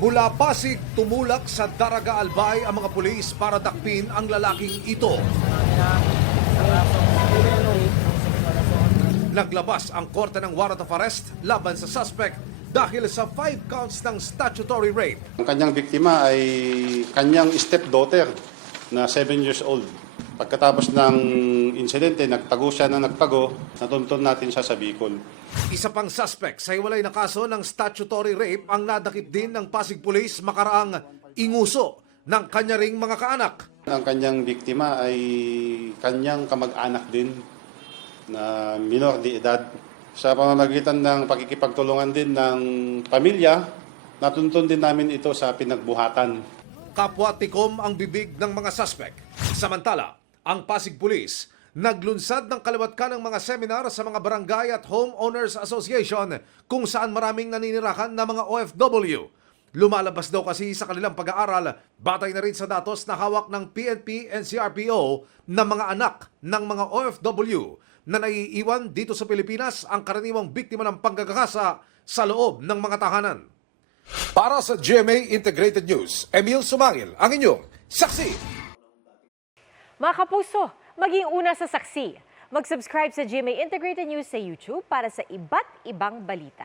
Mula Pasig, tumulak sa Daraga Albay ang mga pulis para dakpin ang lalaking ito. Naglabas ang korte ng warrant of arrest laban sa suspect dahil sa 5 counts ng statutory rape. Ang kanyang biktima ay kanyang stepdaughter na 7 years old. Pagkatapos ng insidente, nagtago siya na nagtago, natuntun natin siya sa Bicol. Isa pang suspect sa hiwalay na kaso ng statutory rape ang nadakip din ng Pasig Police makaraang inguso ng kanya ring mga kaanak. Ang kanyang biktima ay kanyang kamag-anak din na minor de edad. Sa pamamagitan ng pakikipagtulungan din ng pamilya, natuntun din namin ito sa pinagbuhatan. Kapwa tikom ang bibig ng mga suspect. Samantala, ang Pasig Police naglunsad ng kaliwatkan ng mga seminar sa mga barangay at homeowners association kung saan maraming naninirahan na mga OFW. Lumalabas daw kasi sa kanilang pag-aaral, batay na rin sa datos na hawak ng PNP and CRPO na mga anak ng mga OFW na naiiwan dito sa Pilipinas ang karaniwang biktima ng panggagakasa sa loob ng mga tahanan. Para sa GMA Integrated News, Emil Sumangil, ang inyong saksi. Mga kapuso, maging una sa saksi. Mag-subscribe sa GMA Integrated News sa YouTube para sa iba't ibang balita.